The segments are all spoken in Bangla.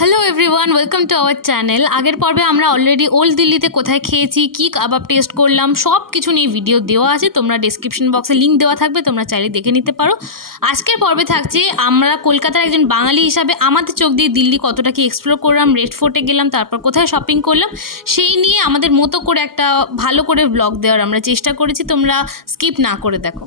Hello everyone, welcome to our channel. আগের পর্বে আমরা অলরেডি ওল্ড দিল্লিতে কোথায় খেয়েছি, কী কাবাব টেস্ট করলাম, সব কিছু নিয়ে ভিডিও দেওয়া আছে। তোমরা ডেসক্রিপশন বক্সে লিঙ্ক দেওয়া থাকবে, তোমরা চাইলে দেখে নিতে পারো। আজকের পর্বে থাকছে আমরা কলকাতার একজন বাঙালি হিসাবে আমাদের চোখ দিয়ে দিল্লি কতটা কি এক্সপ্লোর করলাম, রেড ফোর্টে গেলাম, তারপর কোথায় শপিং করলাম, সেই নিয়ে আমাদের মতো করে একটা ভালো করে ব্লগ দেওয়ার আমরা চেষ্টা করেছি। তোমরা স্কিপ না করে দেখো।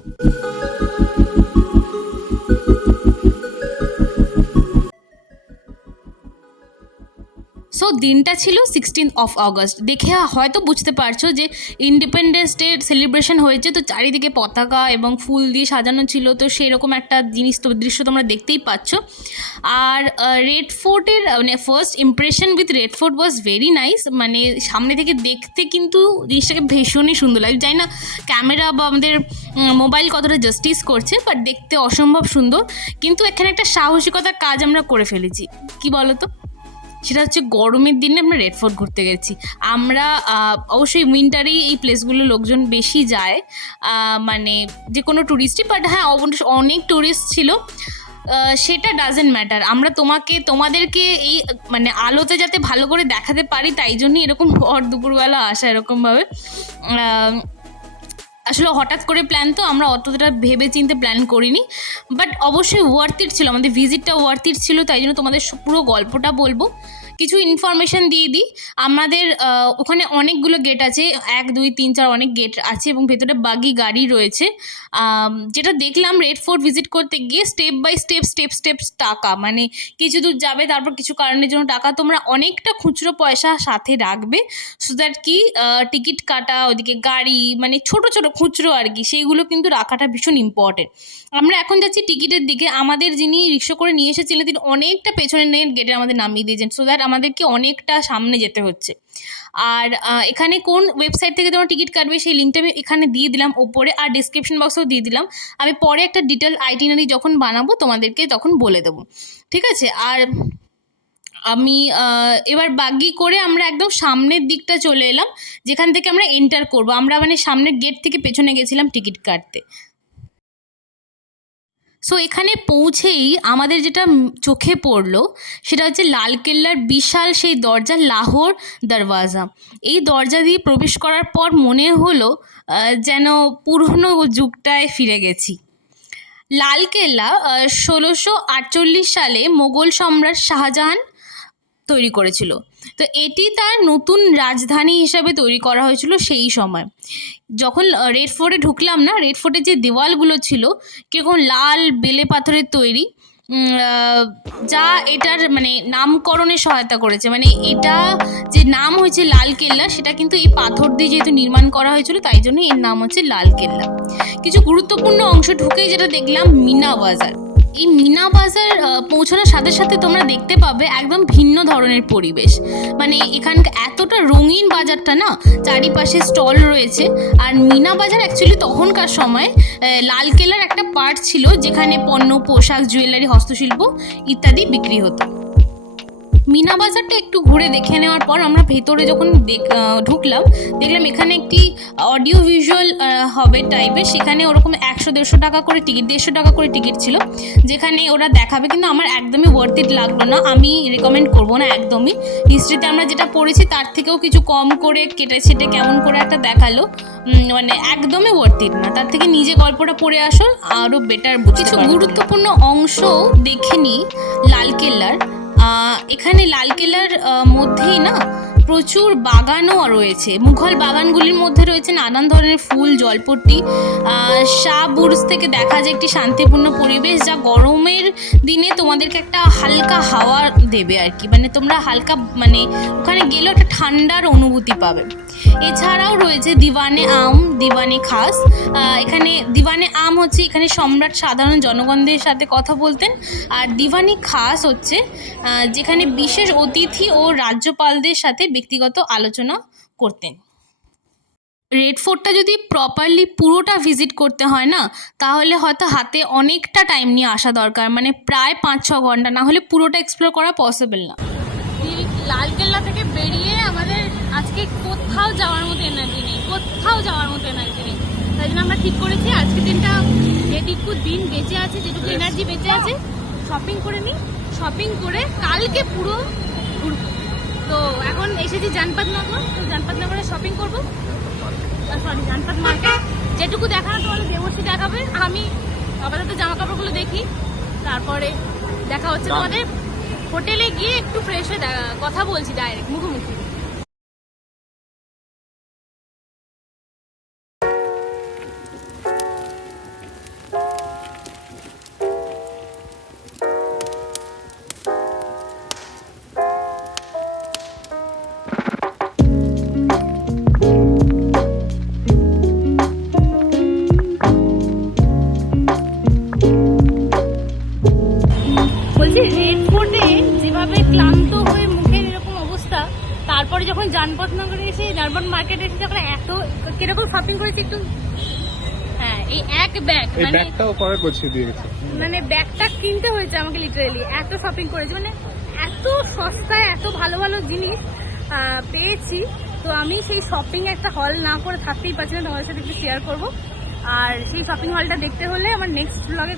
সো দিনটা ছিল 16th অফ অগস্ট। দেখে হয়তো বুঝতে পারছো যে ইন্ডিপেন্ডেন্স ডে সেলিব্রেশন হয়েছে, তো চারিদিকে পতাকা এবং ফুল দিয়ে সাজানো ছিল। তো সেরকম একটা দৃশ্য তোমরা দেখতেই পাচ্ছ। আর রেড ফোর্টের মানে first impression with red fort was very nice. মানে সামনে থেকে দেখতে কিন্তু জিনিসটাকে ভীষণই সুন্দর লাগে। জানি না ক্যামেরা বা আমাদের মোবাইল কতটা জাস্টিস করছে, বাট দেখতে অসম্ভব সুন্দর। কিন্তু এখানে একটা সাহসিকতার কাজ আমরা করে ফেলেছি। কি বলো তো? সেটা হচ্ছে গরমের দিনে আমরা রেড ফোর্ট ঘুরতে গেছি। আমরা অবশ্যই উইন্টারেই এই প্লেসগুলো লোকজন বেশি যায়, মানে যে কোনো ট্যুরিস্টই, বাট হ্যাঁ অনেক ট্যুরিস্ট ছিল। সেটা ডাজেন্ট ম্যাটার। আমরা তোমাদেরকে এই মানে আলোতে যাতে ভালো করে দেখাতে পারি, তাই জন্যই এরকম ভর দুপুরবেলা আসা এরকমভাবে। আসলে হঠাৎ করে প্ল্যান, তো আমরা অতটা ভেবে চিন্তে প্ল্যান করিনি, বাট অবশ্যই ওয়ার্থ ইট ছিল, আমাদের ভিজিটটা ওয়ার্থ ইট ছিল। তাই জন্য তোমাদের পুরো গল্পটা বলবো। কিছু ইনফরমেশান দিয়ে দিই। আমাদের ওখানে অনেকগুলো গেট আছে, 1 2 3 4 অনেক গেট আছে, এবং ভেতরে বাগি গাড়ি রয়েছে। যেটা দেখলাম রেড ফোর্ট ভিজিট করতে গিয়ে স্টেপ বাই স্টেপ টাকা, মানে কিছু দূর যাবে, তারপর কিছু কারণের জন্য টাকা, তোমরা অনেকটা খুচরো পয়সা সাথে রাখবে, সো দ্যাট কি টিকিট কাটা, ওদিকে গাড়ি, মানে ছোট ছোট খুচরো আর কি, সেইগুলো কিন্তু রাখাটা ভীষণ ইম্পর্টেন্ট। আমরা এখন যাচ্ছি টিকিটের দিকে। আমাদের যিনি রিক্সা করে নিয়ে এসেছিলেন তিনি অনেকটা পেছনে নিয়ে গেটে আমাদের নামিয়ে দিয়েছেন, সো দ্যাট আমাদেরকে অনেকটা সামনে যেতে হচ্ছে। আর এখানে কোন ওয়েবসাইট থেকে তোমরা টিকিট কাটবে সেই লিঙ্কটা আমি এখানে দিয়ে দিলাম ওপরে, আর ডিসক্রিপশন বক্সেও দিয়ে দিলাম। আমি পরে একটা ডিটেল আইটিনারি যখন বানাবো তোমাদেরকে তখন বলে দেবো, ঠিক আছে? আর আমি এবার বাগি করে আমরা একদম সামনের দিকটা চলে এলাম, যেখান থেকে আমরা এন্টার করব। আমরা মানে সামনের গেট থেকে পেছনে গেছিলাম টিকিট কাটতে। সো এখানে পৌঁছেই আমাদের যেটা চোখে পড়লো সেটা হচ্ছে লালকেল্লার বিশাল সেই দরজা, লাহোর দরওয়াজা। এই দরজা দিয়ে প্রবেশ করার পর মনে হলো যেন পুরনো যুগটায় ফিরে গেছি। লালকেল্লা 1648 সালে মোগল সম্রাট শাহজাহান তৈরি করেছিল। তো এটি তার নতুন রাজধানী হিসাবে তৈরি করা হয়েছিল সেই সময়। যখন রেড ফোর্টে ঢুকলাম না, রেড ফোর্টের যে দেওয়ালগুলো ছিল কীরকম লাল বেলে পাথরের তৈরি, যা এটার মানে নামকরণে সহায়তা করেছে। মানে এটা যে নাম হয়েছে লালকেল্লা, সেটা কিন্তু এই পাথর দিয়ে যেহেতু নির্মাণ করা হয়েছিল, তাই জন্য এর নাম হচ্ছে লালকেল্লা। কিছু গুরুত্বপূর্ণ অংশ ঢুকেই যেটা দেখলাম, মিনা বাজার। এই মিনা বাজার পৌঁছানোর সাথে সাথে তোমরা দেখতে পাবে একদম ভিন্ন ধরনের পরিবেশ। মানে এখানকার এতটা রঙিন বাজারটা না, চারিপাশে স্টল রয়েছে। আর মিনা বাজার অ্যাকচুয়ালি তখনকার সময় লালকেল্লার একটা পার্ট ছিল, যেখানে পণ্য, পোশাক, জুয়েলারি, হস্তশিল্প ইত্যাদি বিক্রি হতো। মিনা বাজারটা একটু ঘুরে দেখে নেওয়ার পর আমরা ভেতরে যখন ঢুকলাম, দেখলাম এখানে একটি অডিও ভিজুয়াল হবে টাইপের। সেখানে ওরকম 100-150 টাকা করে টিকিট, 150 টাকা করে টিকিট ছিল, যেখানে ওরা দেখাবে। কিন্তু আমার একদমই ওয়ার্থ ইট লাগলো না, আমি রেকমেন্ড করবো না একদমই। হিস্ট্রিতে আমরা যেটা পড়েছি তার থেকেও কিছু কম করে কেটে ছেটে কেমন করে একটা দেখালো, মানে একদমই ওয়ার্থ ইট না। তার থেকে নিজে গল্পটা পড়ে আসো, আরও বেটার। কিছু গুরুত্বপূর্ণ অংশ দেখে নিই লালকেল্লার। এখানে লালকেল্লার মধ্যেই না প্রচুর বাগানও রয়েছে। মুঘল বাগানগুলির মধ্যে রয়েছে নানান ধরনের ফুল, জলপট্টি। শাহ বুর্জ থেকে দেখা যায় একটি শান্তিপূর্ণ পরিবেশ, যা গরমের দিনে তোমাদেরকে একটা হালকা হাওয়া দেবে আর কি। মানে তোমরা হালকা মানে ওখানে গেলেও একটা ঠান্ডার অনুভূতি পাবে। এছাড়াও রয়েছে দিওয়ানে আম, দিওয়ানে খাস। এখানে দিওয়ানে আম হচ্ছে এখানে সম্রাট সাধারণ জনগণদের সাথে কথা বলতেন, আর দিওয়ানি খাস হচ্ছে যেখানে বিশেষ অতিথি ও রাজ্যপালদের সাথে ব্যক্তিগত আলোচনা করতেন। রেড ফোর্টটা যদি প্রপারলি পুরোটা ভিজিট করতে হয় না, তাহলে হয়তো হাতে অনেকটা টাইম নিয়ে আসা দরকার, মানে প্রায় 5-6 ঘন্টা, না হলে পুরোটা এক্সপ্লোর করা পসিবল না। লালকেল্লা থেকে বেরিয়ে আমাদের আজকে কোথাও যাওয়ার মতো এনার্জি নেই, তাই জন্য আমরা ঠিক করেছি আজকে দিনটা যেটুকু দিন বেঁচে আছে, যেটুকু এনার্জি বেঁচে আছে, শপিং করে নিই, শপিং করে কালকে পুরো ঘুরবো। তো এখন এসেছি জানপাত নগর, তো জানপাত নগরে শপিং করবো, সরি জানপাত মার্কেট। যেটুকু দেখানো তোমাদের দেবশ্রী দেখাবে, আমি আপাতত জামা কাপড়গুলো দেখি, তারপরে দেখা হচ্ছে তোমাদের হোটেলে গিয়ে একটু ফ্রেশ হয়ে কথা বলছি ডাইরেক্ট মুখোমুখি। বলছি রেড ফোর্টে যেভাবে ক্লান্ত হয়ে মুখের এরকম অবস্থা, তারপরে যখন জানপথ নগরে এসে জানপথ মার্কেটে এসে যখন এত কিরকম শপিং করেছি একটু, হ্যাঁ এই এক ব্যাগ এই মানে ব্যাগটাও পরে গুছিয়ে দিয়ে গেছে। মানে ব্যাগটা কিনতে হয়েছে আমাকে লিটারেলি, এত শপিং করেছি, মানে এত সস্তায় এত ভালো ভালো জিনিস পেয়েছি। তো আমি সেই শপিং একটা হল না করে থাকতেই পারছি না, তোমাদের সাথে একটু শেয়ার করবো। আর সেই শপিং হলটা দেখতে হলে আমার নেক্সট ব্লগে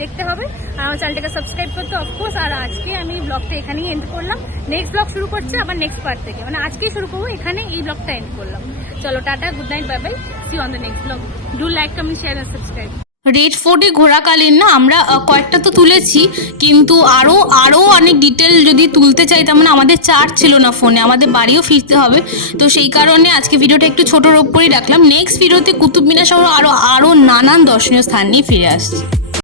দেখতে হবে, আর আমার চ্যানেলটাকে সাবস্ক্রাইব করতে অফকোর্স। আর আজকে আমি ব্লগটা এখানেই এন্ড করলাম, নেক্সট ব্লগ শুরু করছে আবার নেক্সট পার্ট থেকে, মানে আজকেই শুরু করবো, এখানে এই ব্লগটা এন্ড করলাম। চলো tata, good night, bye bye, see on the next blog. Do like, comment, share আর সাবস্ক্রাইব। রেড ফোর্টে ঘোরাকালীন না আমরা কয়েকটা তো তুলেছি, কিন্তু আরও অনেক ডিটেল যদি তুলতে চাইতাম, মানে আমাদের চার্জ ছিল না ফোনে, আমাদের বাড়িও ফিরতে হবে। তো সেই কারণে আজকে ভিডিওটা একটু ছোটোর ওপরেই রাখলাম। নেক্সট ভিডিওতে কুতুব মিনার সহ আরও নানান দর্শনীয় স্থান নিয়ে ফিরে আসছি।